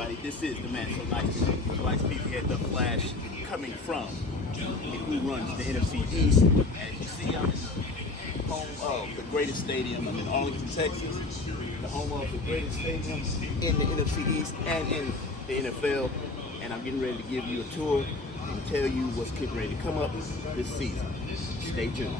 everybody, this is the Man So Nice. Twice people had the flash coming from and who runs the NFC East. As you see, I'm in the home of the greatest stadium. I'm in Arlington, Texas, the home of the greatest stadium in the NFC East and in the NFL. And I'm getting ready to give you a tour and tell you what's getting ready to come up this season. Stay tuned.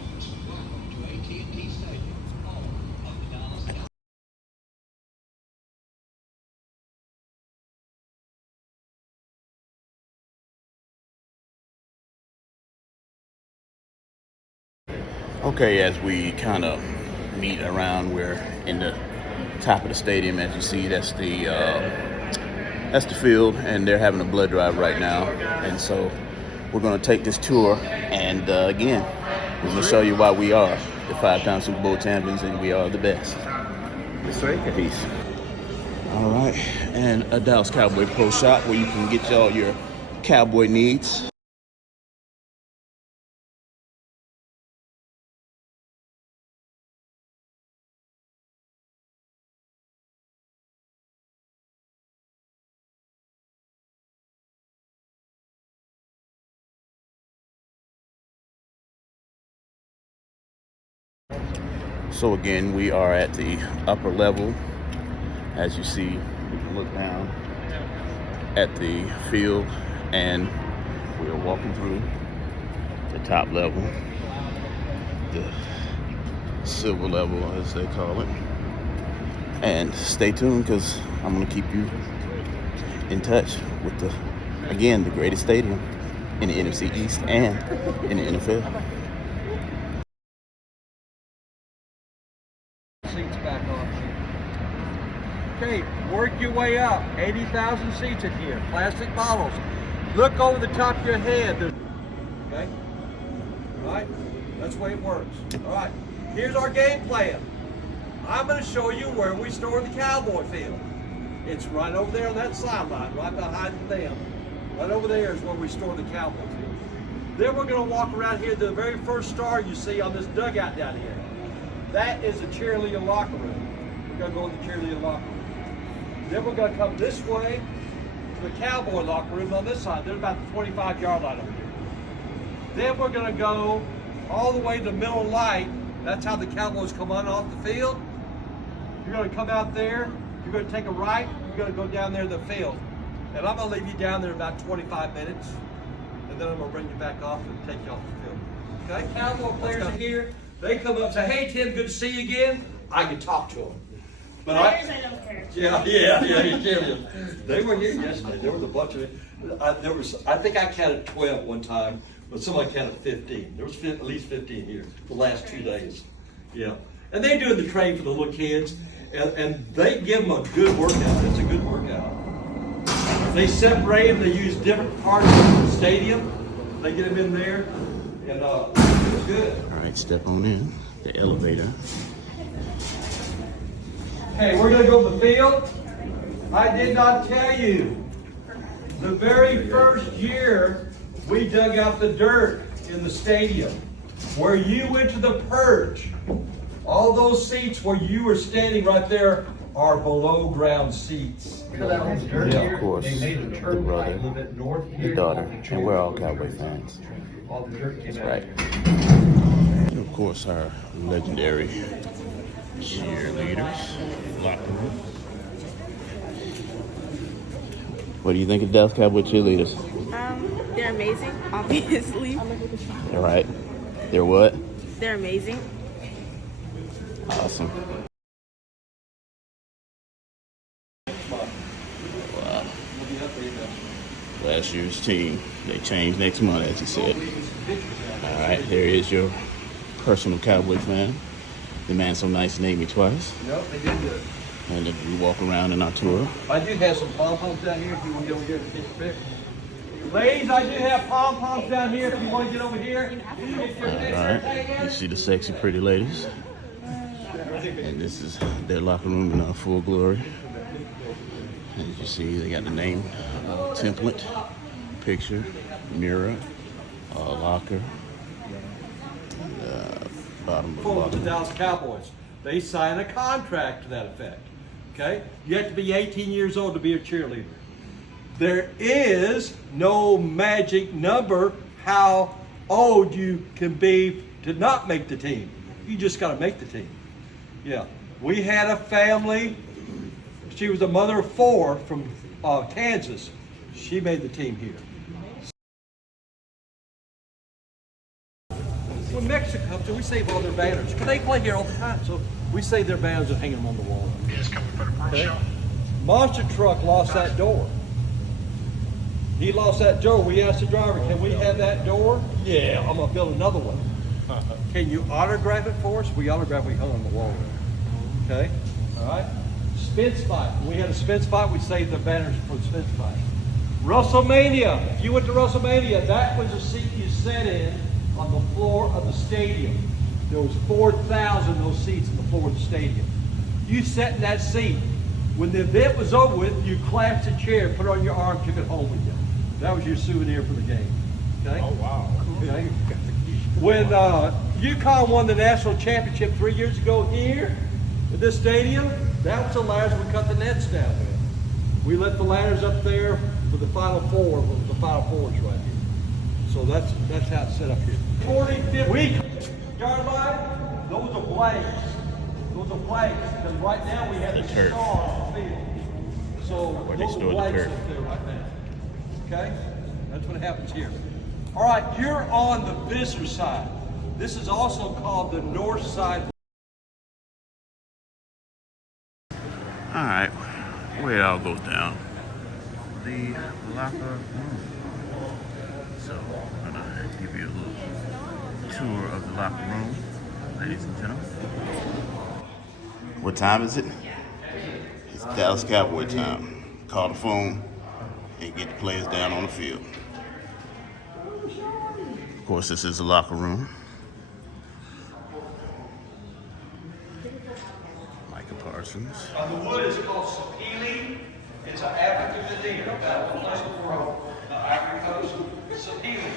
Okay, as we kind of meet around, we're in the top of the stadium. As you see, that's the field, and they're having a blood drive right now. And so we're going to take this tour, and again, we're going to show you why we are the 5-time Super Bowl champions, and we are the best. That's right. Peace. All right, and a Dallas Cowboy Pro Shop where you can get all your cowboy needs. So again, we are at the upper level. As you see, you can look down at the field, and we are walking through the top level, the silver level as they call it. And stay tuned, because I'm going to keep you in touch with the greatest stadium in the NFC East and in the NFL. Seats back on. Okay, work your way up. 80,000 seats in here. Plastic bottles. Look over the top of your head. Okay? All right? That's the way it works. All right. Here's our game plan. I'm going to show you where we store the Cowboy field. It's right over there on that sideline, right behind them. Right over there is where we store the Cowboy field. Then we're going to walk around here to the very first star you see on this dugout down here. That is the cheerleader locker room. We're going to go in the cheerleader locker room. Then we're going to come this way to the Cowboy locker room on this side. They're about the 25-yard line over here. Then we're going to go all the way to the middle light. That's how the Cowboys come on off the field. You're going to come out there. You're going to take a right. You're going to go down there to the field. And I'm going to leave you down there about 25 minutes. And then I'm going to bring you back off and take you off the field. Okay? Cowboy players are here. They come up and say, "Hey, Tim, good to see you again." I can talk to them. But I don't care. Yeah, you can. They were here yesterday. There was a bunch of I think I counted 12 one time, but somebody counted 15. There was at least 15 here the last 2 days. Yeah. And they're doing the training for the little kids, and they give them a good workout. It's a good workout. They separate them. They use different parts of the stadium. They get them in there, and it's good. All right, step on in the elevator. Okay, we're going to go to the field. I did not tell you. The very first year, we dug out the dirt in the stadium. Where you went to the perch, all those seats where you were standing right there are below ground seats. Yeah, of course, the brother, the daughter, and we're all Cowboy fans. That's right. And of course, our legendary cheerleaders. Locker room. What do you think of Dallas Cowboy cheerleaders? They're amazing, obviously. All right. They're what? They're amazing. Awesome. Wow. Last year's team. They changed next month, as you said. All right. There is your personal Cowboy fan. The Man So Nice named me twice. Yep, they did good. And then we walk around in our tour. I do have some pom-poms down here if you want to get over here and get your pick. Ladies, I do have pom-poms down here if you want to get over here. All right. You see the sexy, pretty ladies. And this is their locker room in full glory. As you see, they got the name, template, picture, mirror, locker. Bottom of the The Dallas Cowboys. They sign a contract to that effect. Okay? You have to be 18 years old to be a cheerleader. There is no magic number how old you can be to not make the team. You just got to make the team. Yeah. We had a family. She was a mother of 4 from Kansas. She made the team here. When Mexico comes, we save all their banners because they play here all the time. So we save their banners and hang them on the wall. Yes, can we put a first shot? Monster truck lost that door. He lost that door. We asked the driver, can we have that door? Yeah, I'm gonna build another one. Can you autograph it for us? We autograph, we hung on the wall. Okay, all right. Spence fight. We had a Spence fight. We saved the banners for the Spence fight. WrestleMania. If you went to WrestleMania, that was the seat you sat in on the floor of the stadium. There was 4,000 of those seats on the floor of the stadium. You sat in that seat. When the event was over with, you clasped a chair, put it on your arm, took it home with you. That was your souvenir for the game. Okay? Oh, wow. Okay? When UConn won the national championship 3 years ago here at this stadium, that was the ladders we cut the nets down with. We let the ladders up there for the Final Four, the Final Fours right here. So that's how it's set up here. 40, 50 yard line, those are blanks. Those are blanks, because right now we have the turf. star on the field. So Where they those store are the blanks turf. up there right now. Okay? That's what happens here. All right, you're on the visitor side. This is also called the north side. All right, where it all goes down. The locker room. So I'm gonna give you a little tour of the locker room, ladies and gentlemen. What time is it? It's Dallas Cowboy time. Call the phone and get the players down on the field. Of course, this is the locker room. Micah Parsons. The wood is called sapele. It's an African veneer. That one was from Ivory Coast. Sapele.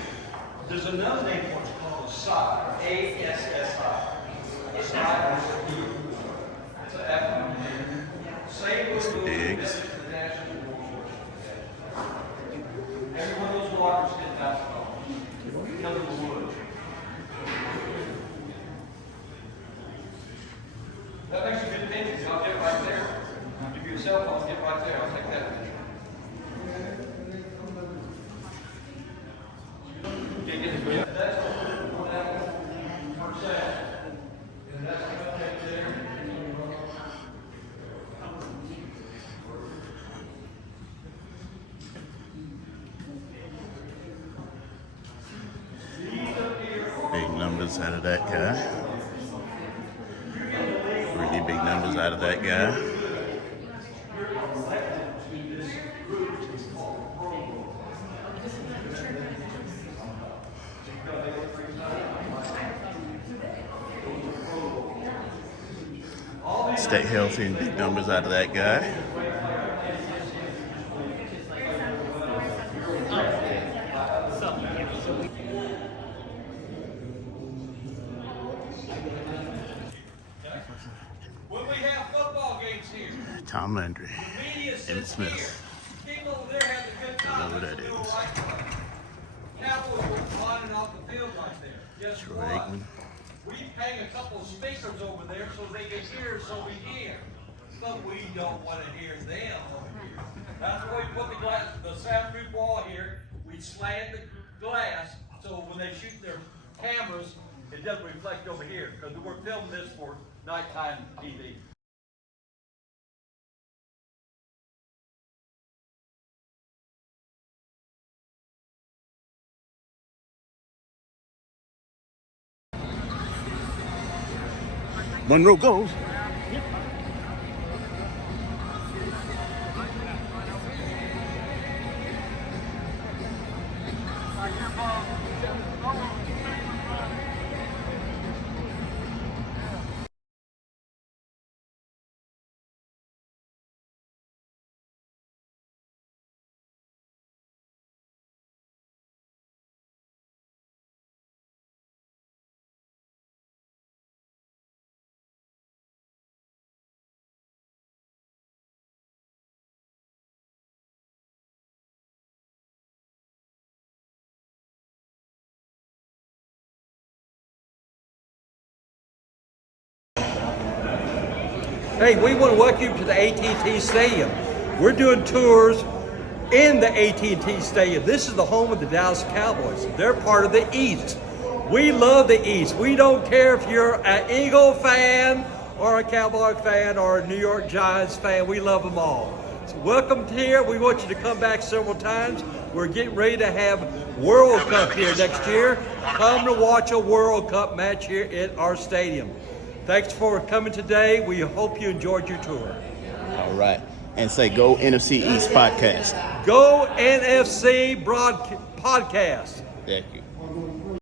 There's another name for it. It's called a side. A-S-S-I. A side is sapele. It's an African veneer. Same with the Eggs. every one of those lockers $10,000 because of the wood. That makes a good picture. I'll get right there. Give you a cell phone, get right there. I'll take that picture. That's for sale. And that's what I'll take there. Big numbers out of that guy. Really big numbers out of that guy. Stay healthy and big numbers out of that guy. When we have football games here, Tom Landry, media Emmett sits here. Smith. People over there have a good time. Whoever that Let's do is. it right way. Cowboys were lining off the field right there. Guess Troy what? Aikman. We hang a couple of speakers over there so they can hear us over here. But we don't want to hear them over here. That's why we put the soundproof wall here. We slant the glass so when they shoot their cameras, it doesn't reflect over here because we're filming this for nighttime TV. Monroe goes. Hey, we want to welcome you to the AT&T Stadium. We're doing tours in the AT&T Stadium. This is the home of the Dallas Cowboys. They're part of the East. We love the East. We don't care if you're an Eagle fan or a Cowboy fan or a New York Giants fan. We love them all. So welcome here. We want you to come back several times. We're getting ready to have World Cup here next year. Come to watch a World Cup match here at our stadium. Thanks for coming today. We hope you enjoyed your tour. All right. And say Go NFC East podcast. Go NFC Podcast. Thank you.